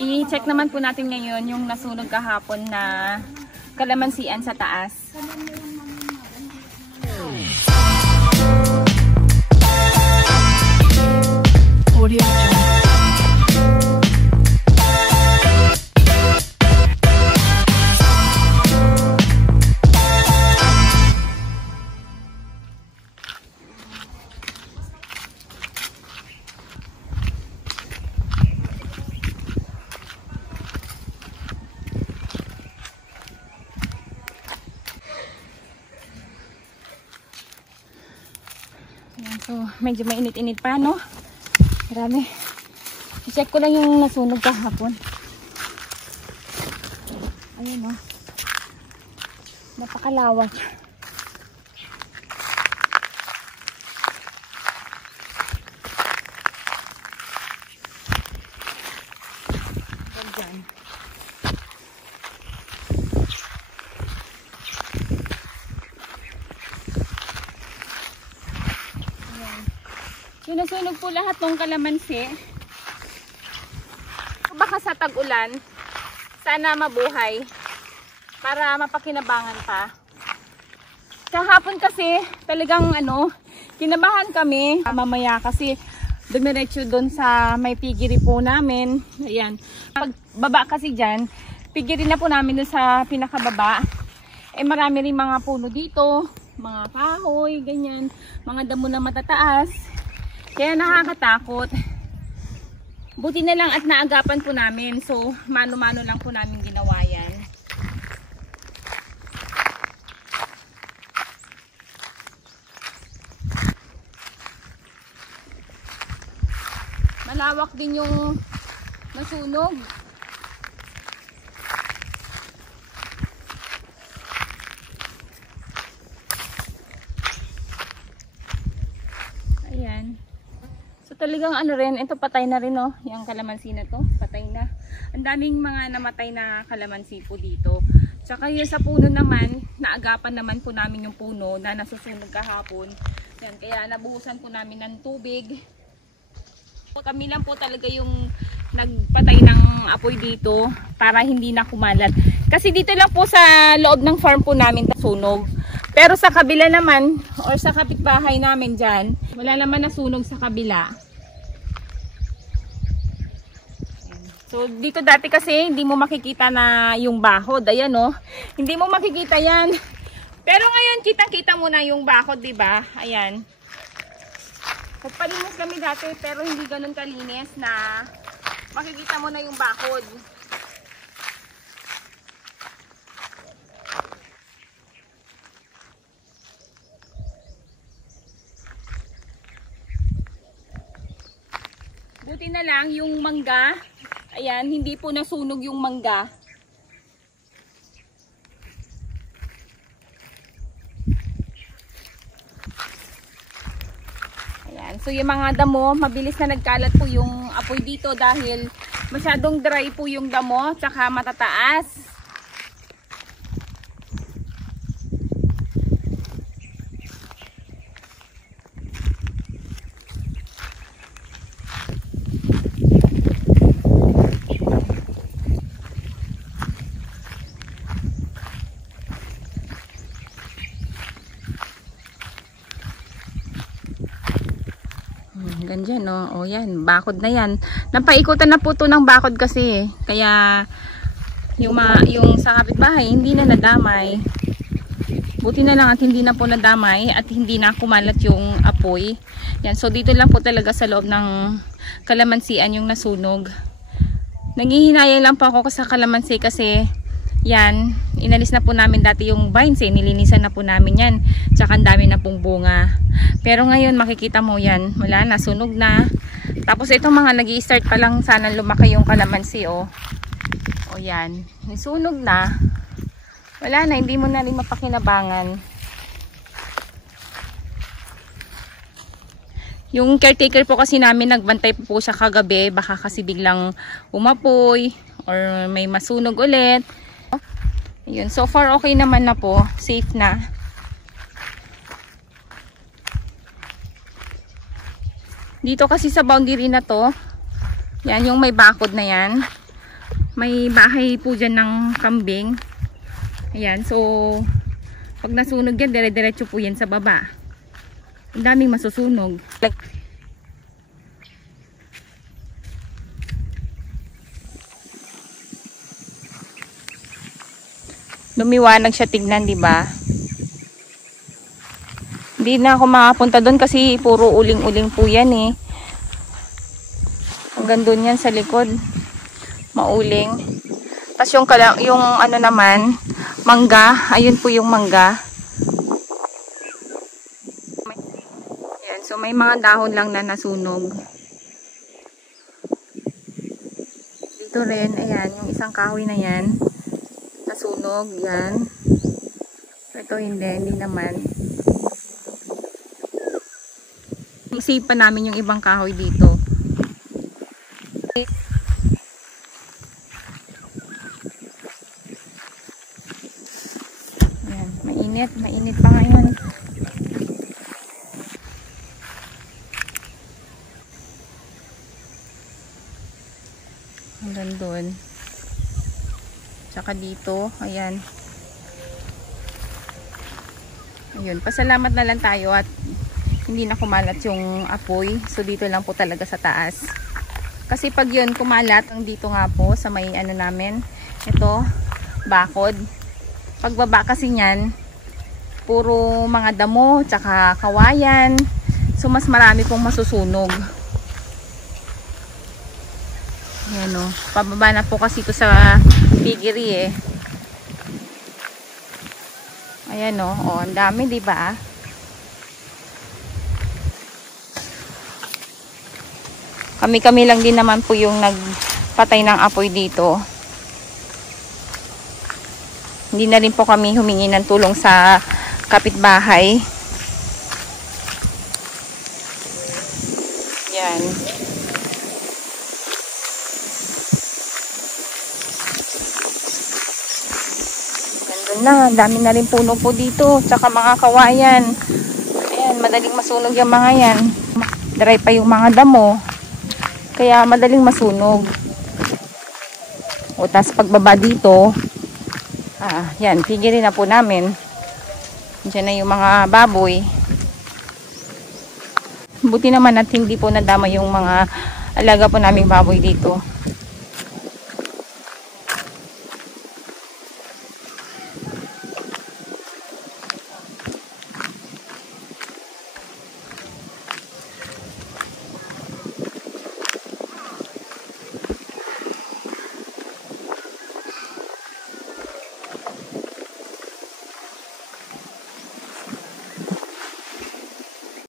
I-check naman po natin ngayon yung nasunog kahapon na kalamansian sa taas. Audio. So, medyo mainit-init pa, no? Marami. I-check ko lang yung nasunog kahapon. Ayun, no? Napakalawak. Diyan. Sinusunog po lahat ng kalamansi. Baka sa tag-ulan, sana mabuhay para mapakinabangan pa. Kahapon kasi talagang kinabahan kami mamaya kasi dumiretso doon sa may pigiri po namin. Ayan. Pagbaba kasi dyan, pigiri na po namin doon sa pinakababa. Marami rin mga puno dito, mga kahoy, ganyan, mga damo na matataas. Kaya nakakatakot. Buti na lang at naagapan po namin. So, mano-mano lang po namin ginawa yan. Malawak din yung nasunog. Ayan. Talagang rin, ito patay na rin, oh. Yung kalamansi na to, patay na. Ang daming mga namatay na kalamansi po dito. Tsaka yung sa puno naman, naagapan naman po namin yung puno na nasusunog kahapon. Yan, kaya nabuhusan po namin ng tubig. Kami lang po talaga yung nagpatay ng apoy dito para hindi na kumalat. Kasi dito lang po sa loob ng farm po namin nasunog. Pero sa kabila naman, or sa kapitbahay namin dyan, wala naman nasunog sa kabila. So, dito dati kasi hindi mo makikita na yung bakod. Ayan, oh. Hindi mo makikita yan. Pero ngayon, kitang-kita mo na yung bakod, diba? Ayan. Nagpalimos kami dati, pero hindi ganun kalinis na makikita mo na yung bakod. Buti na lang yung mangga. Ayan, hindi po nasunog yung mangga. Ayan, so yung mga damo, mabilis na nagkalat po yung apoy dito dahil masyadong dry po yung damo, tsaka matataas. Ganyan, no? O yan, bakod na yan. Napaikutan na po to ng bakod kasi. Kaya yung sa kapitbahay hindi na nadamay. Buti na lang at hindi na po nadamay at hindi na kumalat yung apoy. Yan, so dito lang po talaga sa loob ng kalamansian yung nasunog. Nanghihinayang lang po ako sa kalamansi kasi yan, inalis na po namin dati yung vines, nilinisan na po namin yan. Tsaka ang dami na pong bunga. Pero ngayon makikita mo yan, wala na, sunog na. Tapos itong mga nag-i-start pa lang sana lumaki yung kalamansi, oh. O yan, sunog na. Wala na, hindi mo na rin mapakinabangan. Yung caretaker po kasi namin, nagbantay po siya kagabi, baka kasi biglang umapoy or may masunog ulit. Ayun, so far okay naman na po, safe na. Dito kasi sa boundary na to, yan yung may bakod na yan. may bahay po dyan ng kambing. Ayan, so pag nasunog yan, dire-diretso po yan sa baba. Ang daming masusunog. Lumiwanag siya tignan, di ba? Hindi na ako makapunta doon kasi puro uling-uling po yan eh. Hanggang doon yan sa likod. Mauling. Tapos yung ano naman, mangga. Ayun po yung mangga. Ayan, so may mga dahon lang na nasunog. Dito rin, ayan, yung isang kahoy na yan. Nasunog, yan. Ito hindi naman. I-save pa namin yung ibang kahoy dito. Ayan, mainit pa ngayon. Hanggang doon. Tsaka dito, ayan. Ayun, pasalamat na lang tayo at hindi na kumalat yung apoy. So dito lang po talaga sa taas. Kasi pag yun kumalat, ang dito nga po sa may ano namin, ito, bakod. Pagbaba kasi niyan, puro mga damo, tsaka kawayan. So mas marami pong masusunog. Ayan o, pababa na po kasi ito sa piggery eh. Ayan o, ang dami, diba? Kami-kami lang din naman po yung nagpatay ng apoy dito. Hindi na rin po kami humingi ng tulong sa kapitbahay. Yan. Ganda na. Dami na rin puno po dito. Tsaka mga kawayan. Ayan, madaling masunog yung mga yan. Dry pa yung mga damo. Kaya madaling masunog. O tas pagbaba dito, yan, pigirin na po namin. Diyan na yung mga baboy. Buti naman at hindi po nadama yung mga alaga po naming baboy dito.